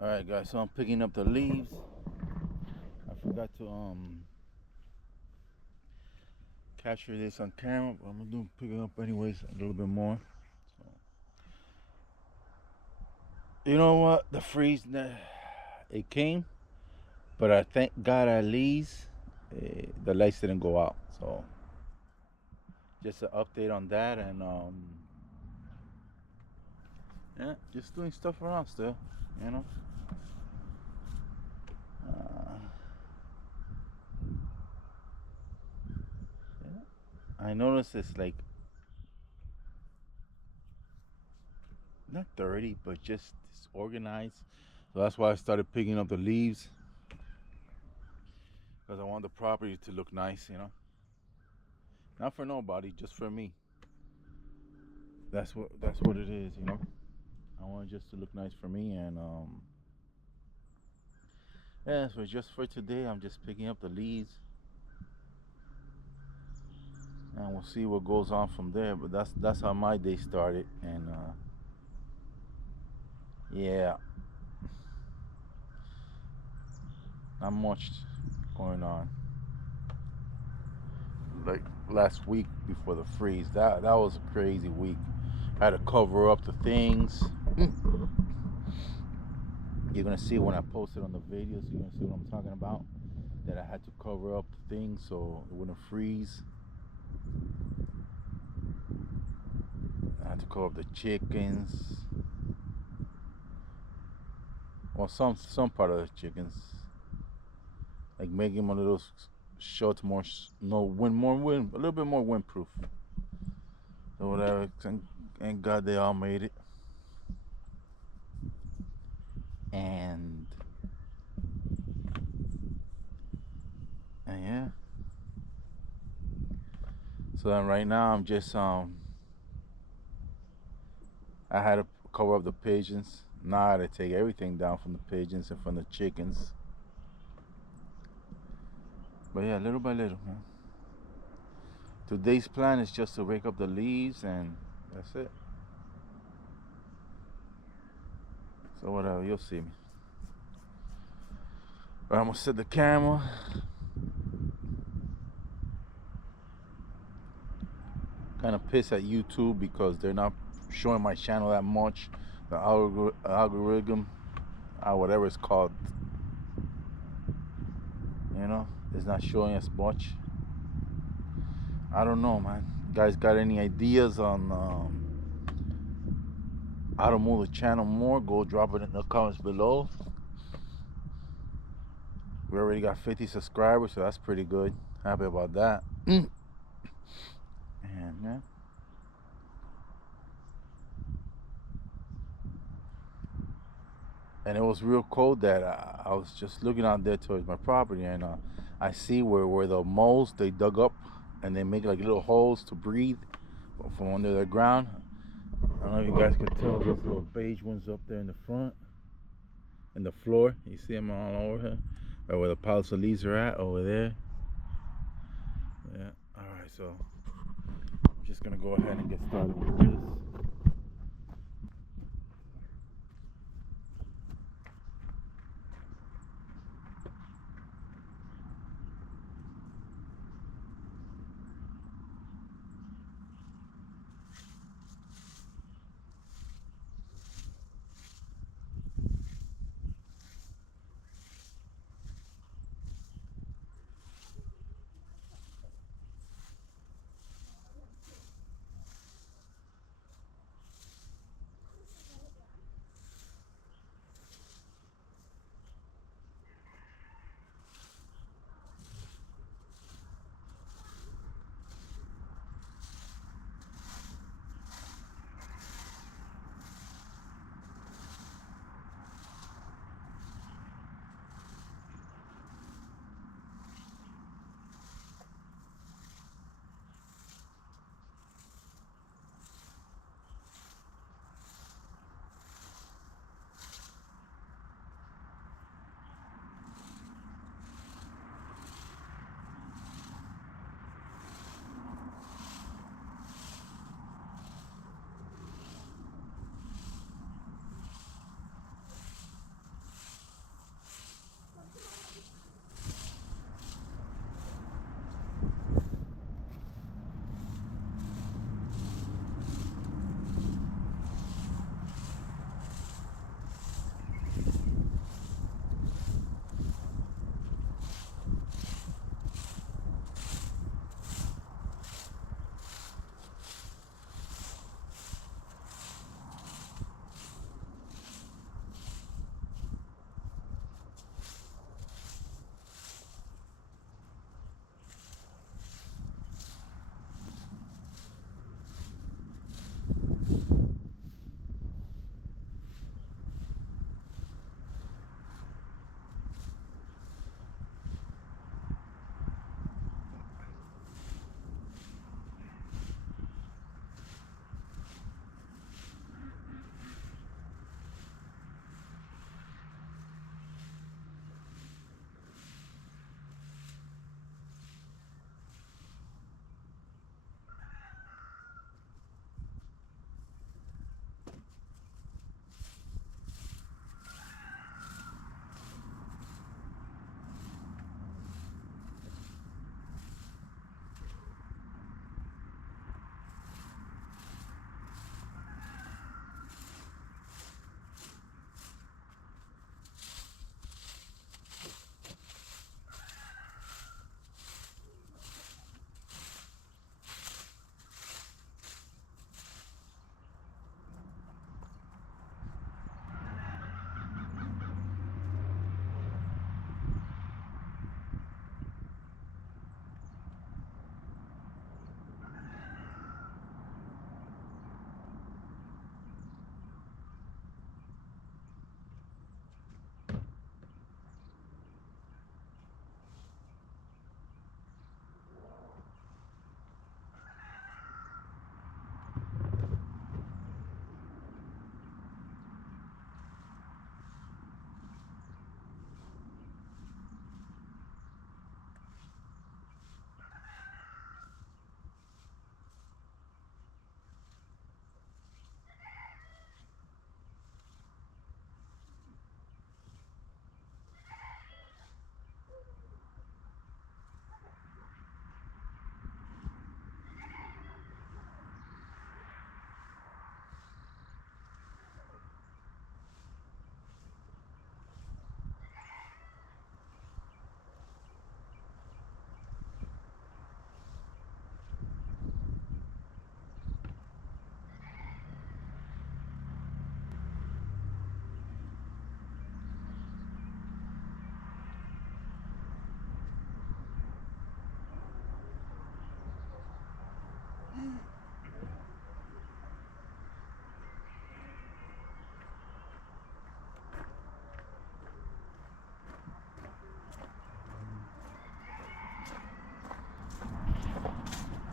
Alright guys, so I'm picking up the leaves. I forgot to capture this on camera, but I'm gonna pick it up anyways a little bit more. So, you know what? The freeze it came, but I thank God at least the lights didn't go out. So just an update on that, and yeah, just doing stuff around still, you know. Uh, yeah. I noticed it's like not dirty, but just disorganized. So that's why I started picking up the leaves because I want the property to look nice, you know. Not for nobody, just for me. That's what it is, you know. I want it just to look nice for me, and yeah. So just for today, I'm just picking up the leaves, and we'll see what goes on from there. But that's how my day started, and yeah, not much going on. Like last week before the freeze, that was a crazy week. I had to cover up the things. You're gonna see when I post it on the videos. You're gonna see what I'm talking about. That I had to cover up the things so it wouldn't freeze. I had to cover up the chickens. Well, some part of the chickens, like making them a little short, more no wind, more wind, a little bit more windproof. So whatever. And God, they all made it. And yeah. So then right now I'm just I had to cover up the pigeons. Now I had to take everything down from the pigeons and from the chickens. But yeah, little by little, man. Today's plan is just to rake up the leaves and that's it. So whatever, you'll see me. But I'm gonna set the camera. Kind of pissed at YouTube because they're not showing my channel that much. The algorithm, whatever it's called, it's not showing as much. I don't know, man. You guys got any ideas on how to move the channel more? Go drop it in the comments below. We already got 50 subscribers, so that's pretty good. Happy about that. And yeah. And it was real cold that I was just looking out there towards my property, and I see where the moles they dug up and they make like little holes to breathe from under the ground. I don't know if you guys can tell those little beige ones up there in the front and the floor. You see them all over here, or where the piles of leaves are at over there. Yeah. All right. So I'm just gonna go ahead and get started with this.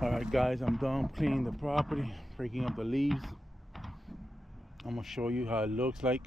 Alright guys, I'm done cleaning the property, breaking up the leaves. I'm gonna show you how it looks like.